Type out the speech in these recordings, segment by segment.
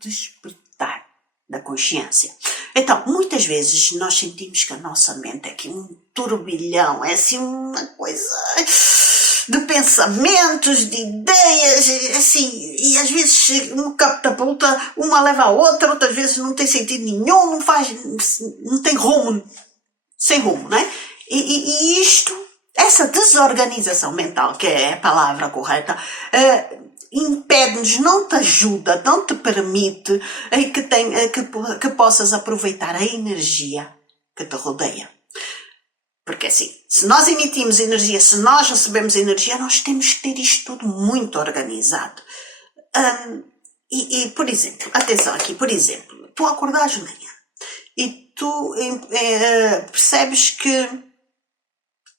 despertar da consciência. Então, muitas vezes nós sentimos que a nossa mente é aqui um turbilhão, é assim uma coisa de pensamentos, de ideias, assim, e às vezes uma catapulta, uma leva a outra, outras vezes não tem sentido nenhum, não tem rumo, sem rumo, né? E essa desorganização mental, que é a palavra correta, impede-nos, não te ajuda, não te permite que possas aproveitar a energia que te rodeia. Porque assim, se nós emitimos energia, se nós recebemos energia, nós temos que ter isto tudo muito organizado. Por exemplo, atenção aqui, por exemplo, tu acordares de manhã e tu percebes que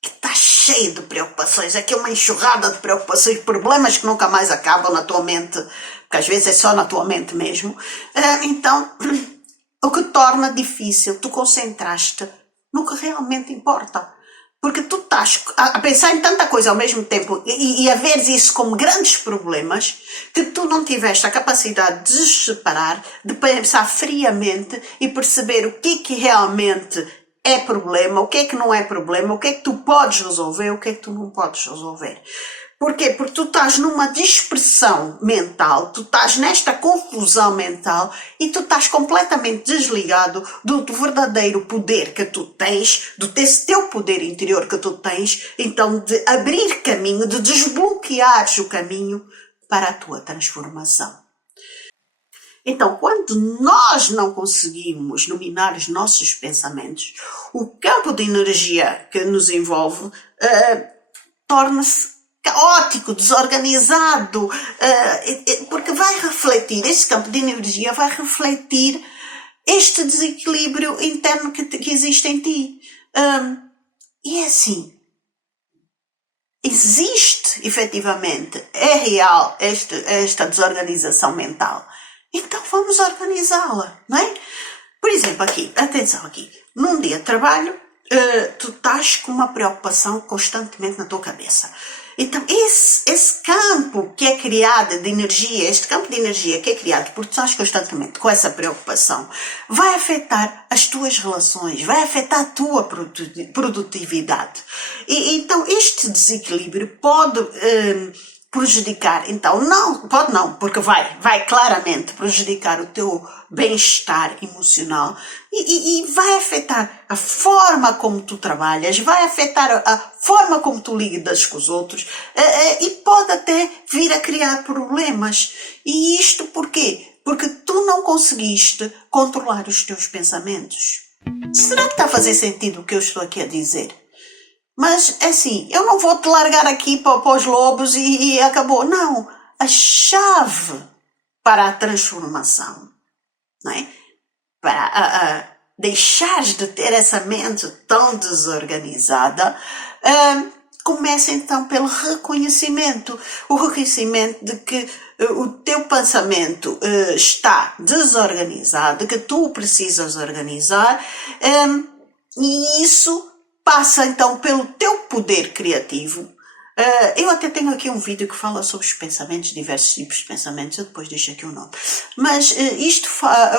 estás cheio de preocupações, aqui é uma enxurrada de preocupações, problemas que nunca mais acabam na tua mente, porque às vezes é só na tua mente mesmo. Então, o que torna difícil tu concentrar-te no que realmente importa. Porque tu estás a pensar em tanta coisa ao mesmo tempo e a veres isso como grandes problemas que tu não tiveste a capacidade de separar, de pensar friamente e perceber o que realmente é problema, o que é que não é problema, o que é que tu podes resolver, o que é que tu não podes resolver. Porquê? Porque tu estás numa dispersão mental, tu estás nesta confusão mental e tu estás completamente desligado do verdadeiro poder que tu tens, desse teu poder interior que tu tens, então de abrir caminho, de desbloqueares o caminho para a tua transformação. Então, quando nós não conseguimos dominar os nossos pensamentos, o campo de energia que nos envolve torna-se caótico, desorganizado, porque vai refletir, esse campo de energia vai refletir este desequilíbrio interno que existe em ti. E é assim, existe efetivamente, é real esta desorganização mental. Então vamos organizá-la, não é? Por exemplo, aqui, atenção aqui, num dia de trabalho, tu estás com uma preocupação constantemente na tua cabeça. Então esse campo que é criado de energia, este campo de energia que é criado por tu estás constantemente com essa preocupação, vai afetar as tuas relações, vai afetar a tua produtividade. Então este desequilíbrio pode prejudicar, então não, pode não, porque vai claramente prejudicar o teu bem-estar emocional e vai afetar a forma como tu trabalhas, vai afetar a forma como tu lidas com os outros e pode até vir a criar problemas. E isto porquê? Porque tu não conseguiste controlar os teus pensamentos. Será que está a fazer sentido o que eu estou aqui a dizer? Mas, assim, eu não vou te largar aqui para os lobos e acabou. Não, a chave para a transformação, não é? Para deixares de ter essa mente tão desorganizada, começa então pelo reconhecimento. O reconhecimento de que o teu pensamento está desorganizado, que tu precisas organizar, e isso passa então pelo teu poder criativo. Eu até tenho aqui um vídeo que fala sobre os pensamentos, diversos tipos de pensamentos, eu depois deixo aqui o nome. Mas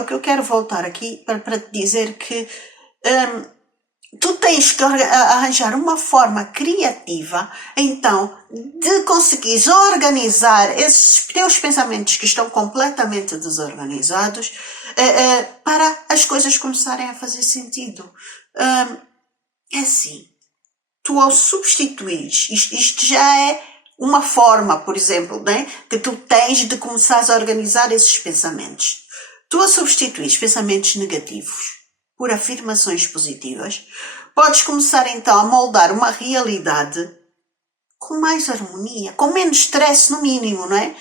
o que eu quero voltar aqui para te dizer que tu tens que arranjar uma forma criativa, então, de conseguires organizar esses teus pensamentos que estão completamente desorganizados para as coisas começarem a fazer sentido. É assim, tu ao substituires, isto já é uma forma, por exemplo, né, que tu tens de começar a organizar esses pensamentos. Tu a substituires pensamentos negativos por afirmações positivas, podes começar então a moldar uma realidade com mais harmonia, com menos stress no mínimo, não é?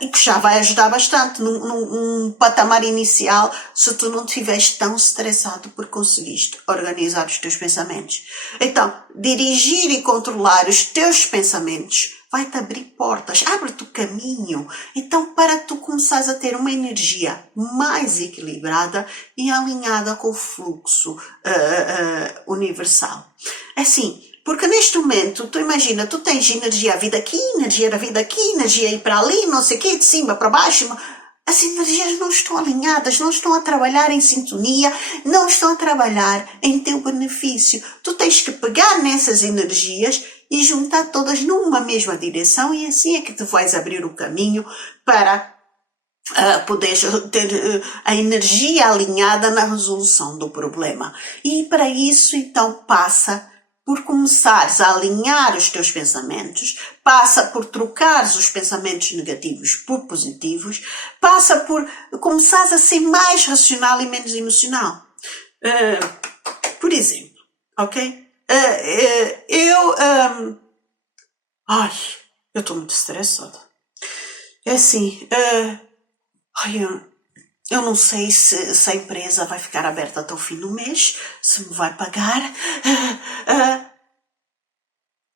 E que já vai ajudar bastante num patamar inicial se tu não estiveres tão estressado porque conseguiste organizar os teus pensamentos. Então, dirigir e controlar os teus pensamentos vai-te abrir portas, abre-te o caminho, então para tu começares a ter uma energia mais equilibrada e alinhada com o fluxo universal. Assim, porque neste momento, tu imagina, tu tens energia a vir daqui, energia a vir daqui, energia a ir para ali, não sei o quê, de cima para baixo. as energias não estão alinhadas, não estão a trabalhar em sintonia, não estão a trabalhar em teu benefício. Tu tens que pegar nessas energias e juntar todas numa mesma direção, e assim é que tu vais abrir o caminho para poderes ter a energia alinhada na resolução do problema. E para isso, então, passa por começares a alinhar os teus pensamentos, passa por trocares os pensamentos negativos por positivos, passa por começares a ser mais racional e menos emocional. Por exemplo, ok? Eu estou muito estressada. É assim, eu não sei se a empresa vai ficar aberta até o fim do mês, se me vai pagar.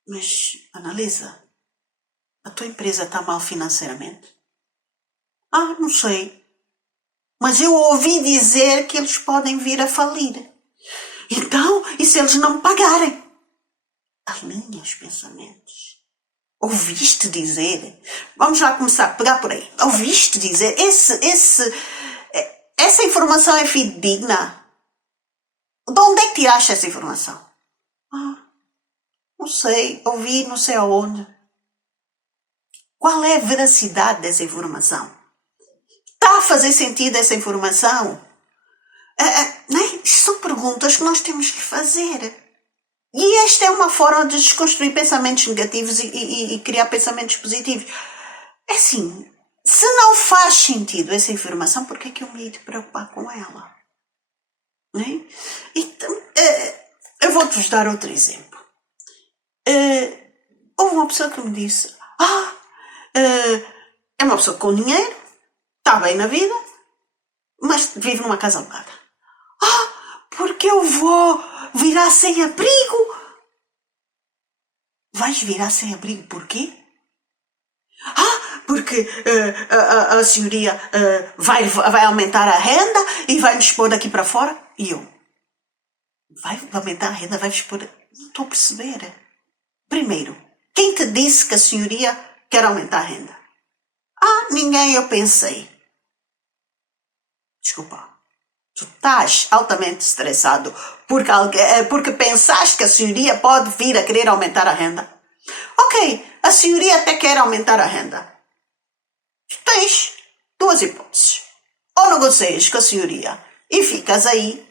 Mas, Analisa, a tua empresa está mal financeiramente? Não sei. Mas eu ouvi dizer que eles podem vir a falir. Então, e se eles não me pagarem? Alinha os pensamentos. Ouviste dizer? Vamos lá começar a pegar por aí. Ouviste dizer? Essa informação é fidedigna? De onde é que tiraste essa informação? Não sei, ouvi não sei aonde. Qual é a veracidade dessa informação? Está a fazer sentido essa informação? São perguntas que nós temos que fazer. E esta é uma forma de desconstruir pensamentos negativos e criar pensamentos positivos. É assim, se não faz sentido essa informação, por que é que eu me hei de preocupar com ela? Então, eu vou-te dar outro exemplo. Houve uma pessoa que me disse, é uma pessoa com dinheiro, está bem na vida, mas vive numa casa alugada. Porque eu vou virar sem abrigo? Vais virar sem abrigo porquê? Porque a senhoria vai aumentar a renda e vai nos pôr daqui para fora? E eu? Vai aumentar a renda, vai nos pôr... Não estou a perceber. Primeiro, quem te disse que a senhoria quer aumentar a renda? Ninguém, eu pensei. Desculpa. Tu estás altamente estressado porque pensaste que a senhoria pode vir a querer aumentar a renda. Ok, a senhoria até quer aumentar a renda. Tu tens duas hipóteses. Ou negocias com a senhoria e ficas aí,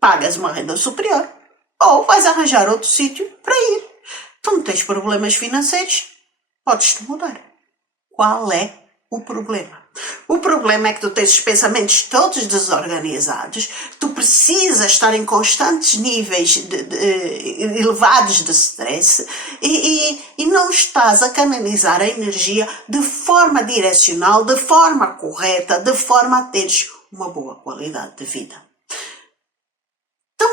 pagas uma renda superior, ou vais arranjar outro sítio para ir. Tu não tens problemas financeiros, podes-te mudar. Qual é o problema? O problema é que tu tens os pensamentos todos desorganizados, tu precisas estar em constantes níveis elevados de stress e não estás a canalizar a energia de forma direcional, de forma correta, de forma a teres uma boa qualidade de vida.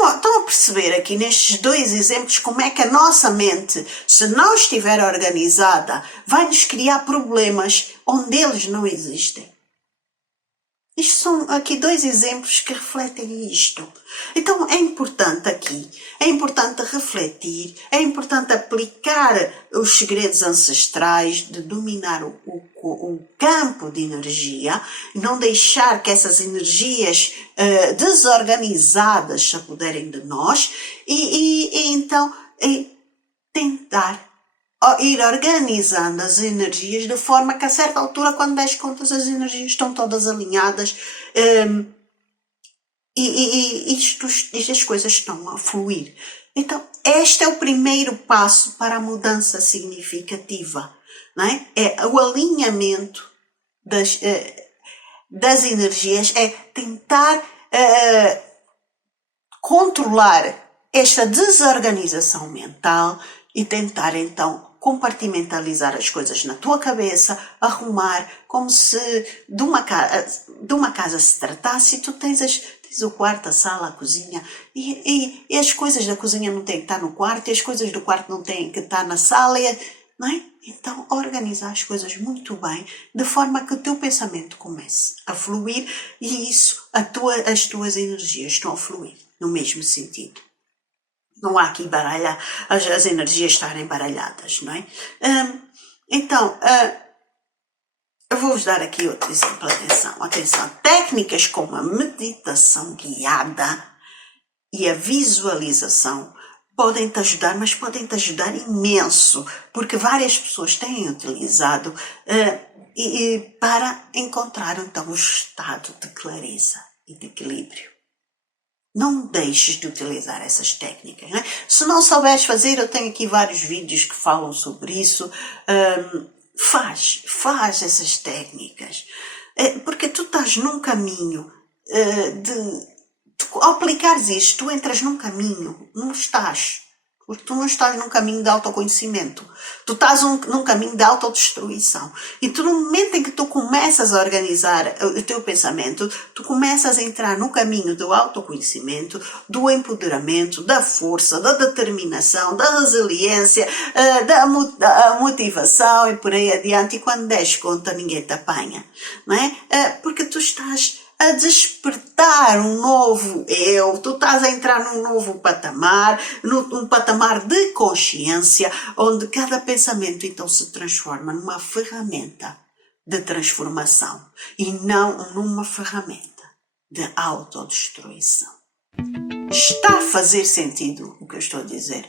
Estão a perceber aqui nestes dois exemplos como é que a nossa mente, se não estiver organizada, vai nos criar problemas onde eles não existem. Isto são aqui dois exemplos que refletem isto. Então é importante aqui, é importante refletir, é importante aplicar os segredos ancestrais de dominar o campo de energia, não deixar que essas energias desorganizadas se apoderem de nós e então tentar ir organizando as energias de forma que a certa altura, quando des contas, as energias estão todas alinhadas e as coisas estão a fluir. Então, este é o primeiro passo para a mudança significativa, não é? É o alinhamento das energias, é tentar controlar esta desorganização mental e tentar, então, compartimentalizar as coisas na tua cabeça, arrumar como se de uma casa se tratasse e tu tens o quarto, a sala, a cozinha e as coisas da cozinha não têm que estar no quarto e as coisas do quarto não têm que estar na sala, não é? Então, organizar as coisas muito bem, de forma que o teu pensamento comece a fluir e isso, as tuas energias estão a fluir no mesmo sentido. Não há aqui as energias estarem baralhadas, não é? Então, Eu vou-vos dar aqui outro exemplo, atenção. Técnicas como a meditação guiada e a visualização podem te ajudar, mas podem te ajudar imenso, porque várias pessoas têm utilizado para encontrar então o estado de clareza e de equilíbrio. Não deixes de utilizar essas técnicas, né? Se não souberes fazer, eu tenho aqui vários vídeos que falam sobre isso. Faz essas técnicas, porque tu estás num caminho ao aplicares isto, tu entras num caminho, não estás, porque tu não estás num caminho de autoconhecimento, tu estás num caminho de autodestruição, e tu, no momento em que tu começas a organizar o teu pensamento, tu começas a entrar no caminho do autoconhecimento, do empoderamento, da força, da determinação, da resiliência, da motivação e por aí adiante, e quando des conta ninguém te apanha, não é? Porque tu estás a despertar um novo eu, tu estás a entrar num novo patamar, num patamar de consciência, onde cada pensamento então se transforma numa ferramenta de transformação e não numa ferramenta de autodestruição. Está a fazer sentido o que eu estou a dizer?